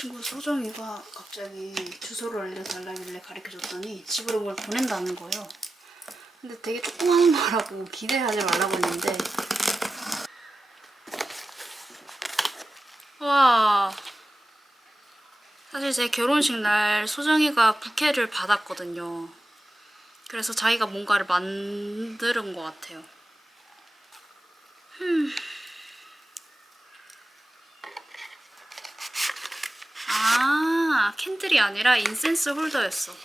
친구 소정이가 갑자기 주소를 알려달라길래 가르쳐줬더니 집으로 뭘 보낸다는 거예요. 근데 되게 조그마한 말하고 기대하지 말라고 했는데 와 사실 제 결혼식 날 소정이가 부케를 받았거든요. 그래서 자기가 뭔가를 만드는 것 같아요. 아, 캔들이 아니라 인센스 홀더였어. 헉,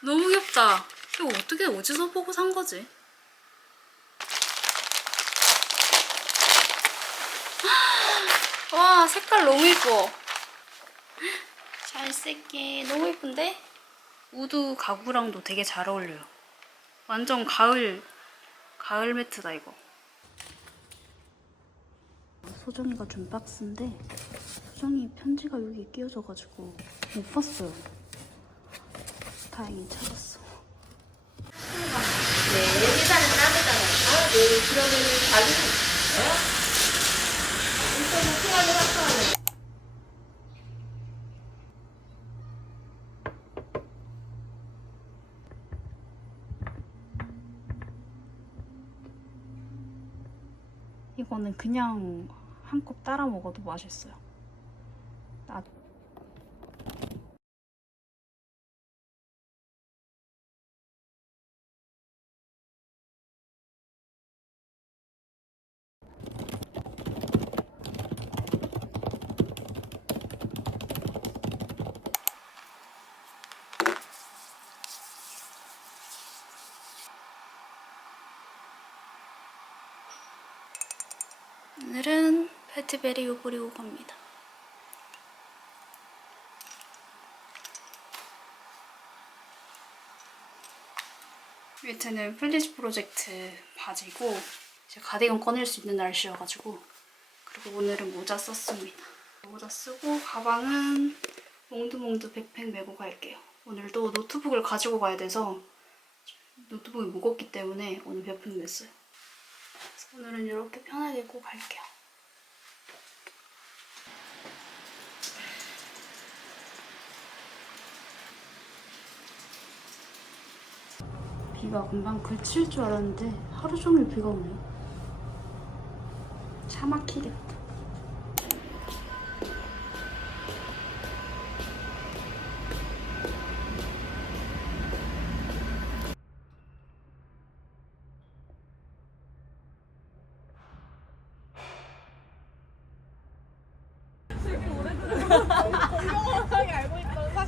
너무 귀엽다. 이거 어떻게 어디서 보고 산 거지? 헉, 와, 색깔 너무 예뻐. 잘 쓸게. 너무 예쁜데? 우드 가구랑도 되게 잘 어울려요. 완전 가을, 가을 매트다, 이거. 소정이가 준 박스인데 소정이 편지가 여기 끼워져가지고 못 봤어요. 다행히 찾았어. 이거는 그냥 한 컵 따라 먹어도 맛있어요. 나 오늘은 페트베리 요구리고 갑니다. 위트는 플리즈 프로젝트 바지고 이제 가디건 꺼낼 수 있는 날씨여가지고 그리고 오늘은 모자 썼습니다. 모자 쓰고 가방은 몽드몽드 백팩 메고 갈게요. 오늘도 노트북을 가지고 가야 돼서 노트북이 무겁기 때문에 오늘 백팩. 그래서 오늘은 이렇게 편하게 입고 갈게요. 비가 금방 그칠 줄 알았는데 하루 종일 비가 오네요. 차 막히겠다.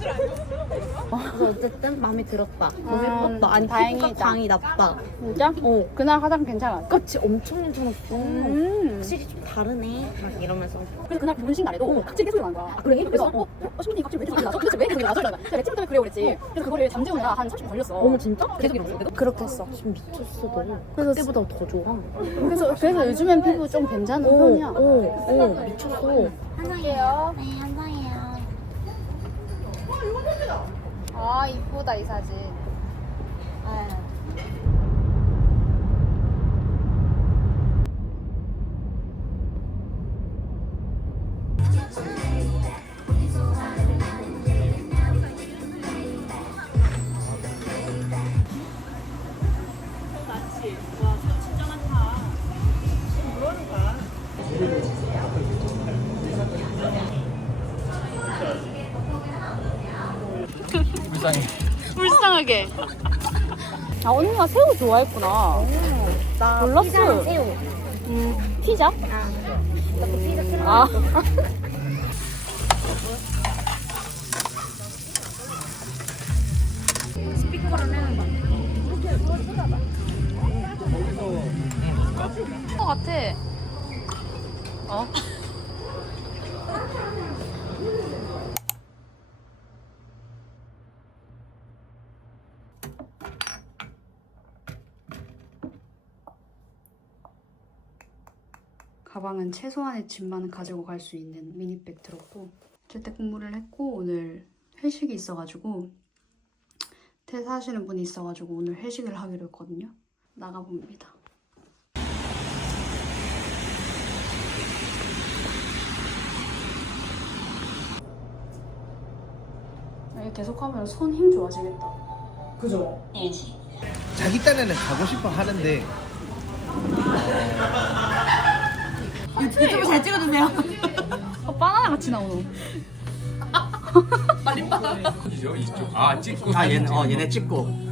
그래서 어쨌든 마음에 들었다. 너무 아, 예뻤다. 아니 다행이다. 피부가 광이 났다. 진짜? 어. 그날 화장 괜찮았어? 그치 엄청 괜찮았어. 음. 확실히 좀 다르네. 막 이러면서. 그래서 그날 분식 날에도 각질 계속 나는 거야. 아, 그래? 그래서 어, 어, 신부님 각질 왜 계속 나죠? 도대체 왜 계속 나죠? 내가 침 때문에 그래요 그랬지. 그래서 그거를 잠재우느라 한 30분 걸렸어. 어머 진짜? 계속 이러고 있는데도? 그렇게 했어. 지금 미쳤어 너. 그래서- 그때보다 더 좋아. 그래서 그래서 요즘엔 피부 좀 괜찮은 어, 편이야. 어, 어, 미쳤어. 할게요. 네. 아 이쁘다 이 사진. 불쌍해. 불쌍하게. 아 언니가 새우 좋아했구나. 나 몰랐어. 피자랑 새우. 음 피자? 아, 나또 피자. 아. 것 같아. 어? 가방은 최소한의 짐만은 가지고 갈 수 있는 미니백 들었고 재택근무를 했고 오늘 회식이 있어가지고 퇴사하시는 분이 있어가지고 오늘 회식을 하기로 했거든요. 나가봅니다. 만약 계속하면 손 힘 좋아지겠다. 그죠? 자기 딴에는 가고 싶어 하는데 유튜브 잘 찍어주세요. 어, 바나나 같이 나오노. 이죠 이쪽 아 찍고 아 얘네 어 얘네 찍고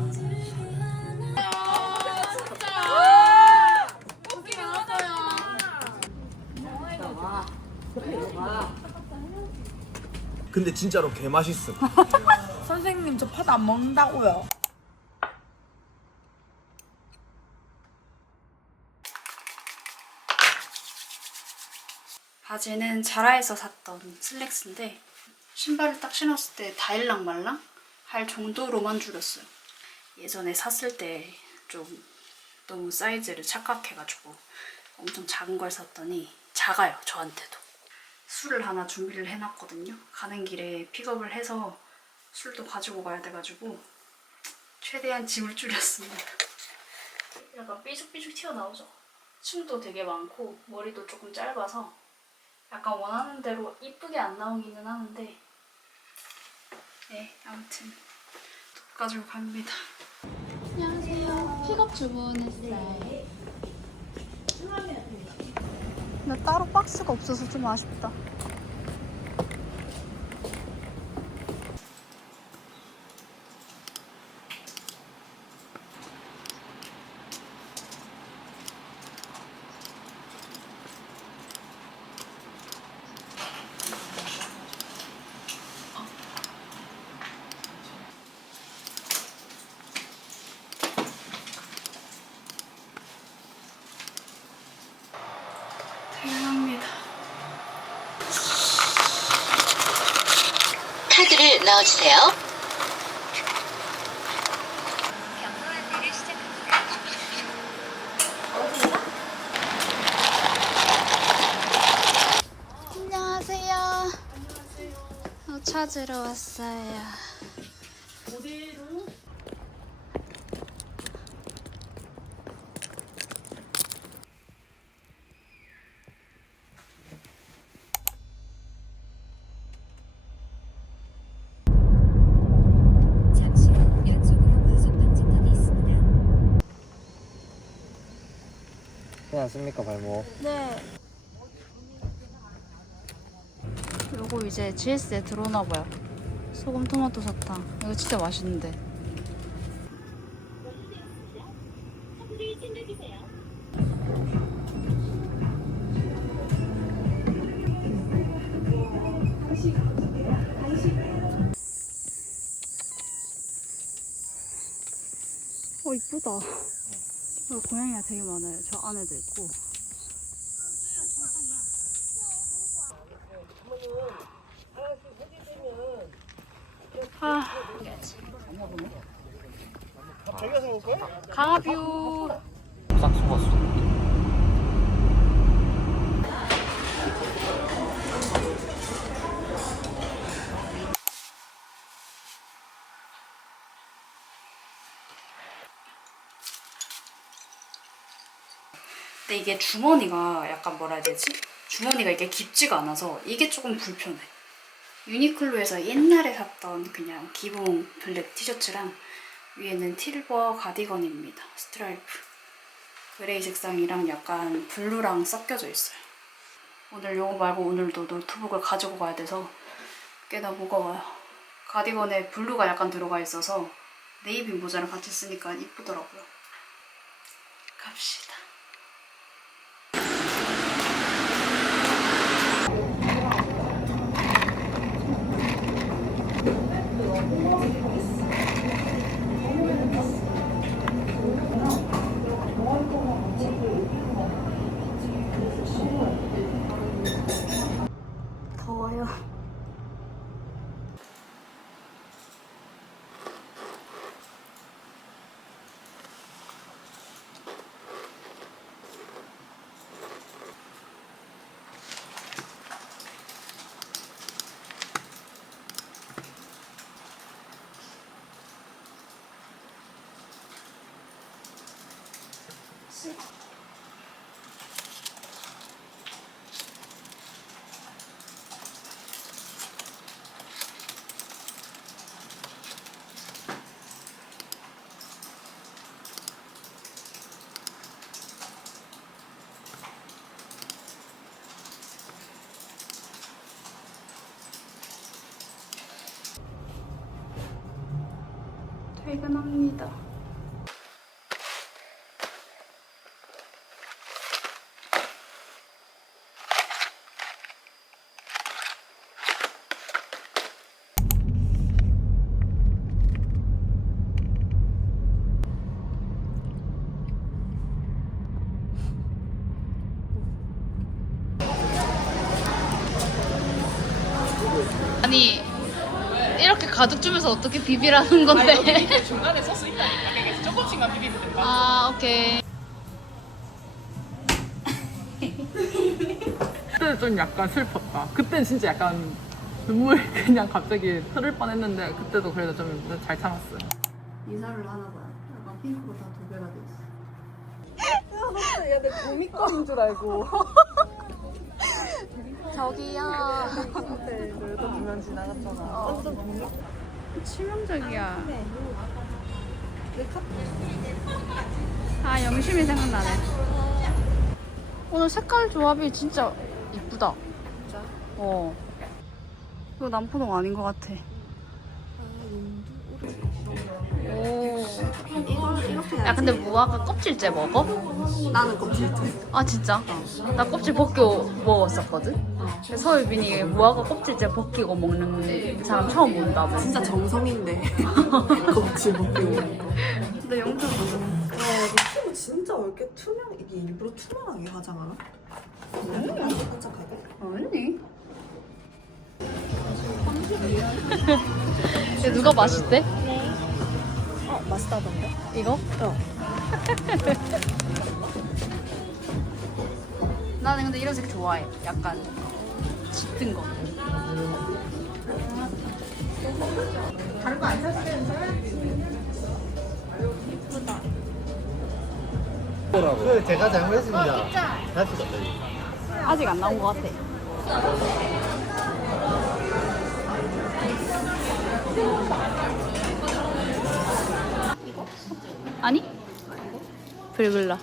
근데 진짜로 개 맛있음. 선생님 저 팥 안 먹는다고요. 바지는 자라에서 샀던 슬랙스인데 신발을 딱 신었을 때 다일랑 말랑 할 정도로만 줄였어요. 예전에 샀을 때 좀 너무 사이즈를 착각해가지고 엄청 작은 걸 샀더니 작아요 저한테도. 술을 하나 준비를 해놨거든요. 가는 길에 픽업을 해서 술도 가지고 가야 돼가지고 최대한 짐을 줄였습니다. 약간 삐죽삐죽 튀어나오죠. 춤도 되게 많고 머리도 조금 짧아서 약간 원하는 대로 이쁘게 안 나오기는 하는데. 네 아무튼 가지고 갑니다. 안녕하세요. 픽업 주문했어요. 근데 따로 박스가 없어서 좀 아쉽다 넣어주세요. 안녕하세요 어, 찾으러 왔어요 잠시 후 양쪽으로 과속 방지턱이 있습니다. 괜찮습니까 발목? 요거 이제 GS에 들어오나 봐요. 소금 토마토 사탕. 이거 진짜 맛있는데. 어 이쁘다. 어, 고양이가 되게 많아요. 저 안에도 있고. 아. 강화뷰. 싹 속았어. 이게 주머니가 약간 뭐라 해야 되지? 주머니가 이게 깊지가 않아서 이게 조금 불편해. 유니클로에서 옛날에 샀던 그냥 기본 블랙 티셔츠랑 위에는 틸버 가디건입니다. 스트라이프. 그레이 색상이랑 약간 블루랑 섞여져 있어요. 오늘 요거 말고 오늘도 노트북을 가지고 가야 돼서 꽤나 무거워요. 가디건에 블루가 약간 들어가 있어서 네이비 모자랑 같이 쓰니까 이쁘더라고요. 갑시다. 퇴근합니다. 가득 주면서 어떻게 비비라는 건데? 중간에 소스 있다니까. 조금씩만 비비면 된다. 아 오케이. 그때는 좀 약간 슬펐다. 그때는 진짜 약간 눈물 그냥 갑자기 흐를 뻔했는데 그때도 그래도 좀 잘 참았어요. 이사를 하나 봐요. 약간 핑크보다 두 배가 돼 있어. 야내 도미껌인 줄 알고. 저기요. 그때 두명 지나갔잖아. 완전 치명적이야. 아 영심이 생각나네. 오늘 색깔 조합이 진짜 이쁘다. 진짜? 어. 이거 남포동 아닌 것 같아. 오. 야 근데 무화과 껍질째 먹어? 나는 껍질째. 아 진짜? 나 껍질 벗기고 먹었었거든? 근데 서울빈이 무화과 껍질째 벗기고 먹는 사람 처음 본다고 진짜 정성인데. 껍질 먹고 있는 거. 근데 영상 보고 피부 진짜 왜 이렇게 투명, 이게 일부러 투명하게 화장하나? 반짝반짝하게? 아니 근데 누가 맛있대? 어, 맛있다던데? 이거? 어. 나는 근데 이런 색 좋아해 약간 짙은 거그 제가 잘못했습니다. 다시 더 아직 안 나온 것 같아 아니? 불글라.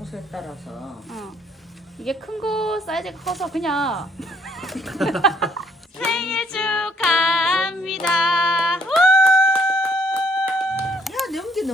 옷에 따라서. 어. 이게 큰 거 사이즈가 커서 그냥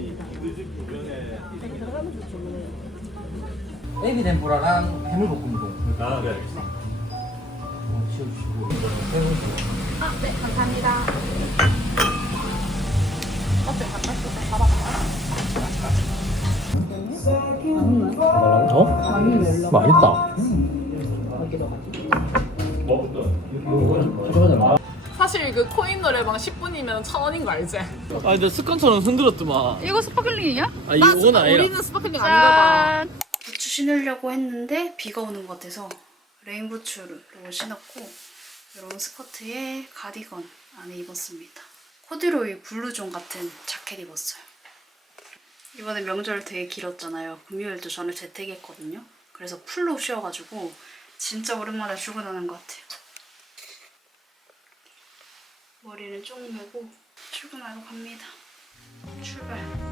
니, 가위질을. 애기 덴뿌라랑 해물볶음동. 아, 네. 치워주시고. 어? 맛있다. 사실 그 코인 노래방 10분이면 천 원인 거 알지? 아, 근데 습관처럼 흔들었더만. 이거 스파클링이야? 아, 이거는 아니라. 우리는 스파클링 아닌가 봐. 부츠 신으려고 했는데 비가 오는 것 같아서 레인부츠를 신었고 이런 스커트에 가디건 안에 입었습니다. 코듀로이 블루존 같은 자켓 입었어요. 이번에 명절 되게 길었잖아요. 금요일도 저는 재택했거든요. 그래서 풀로 쉬어가지고 진짜 오랜만에 출근하는 것 같아요. 머리는 쫑 매고 출근하러 갑니다. 출발.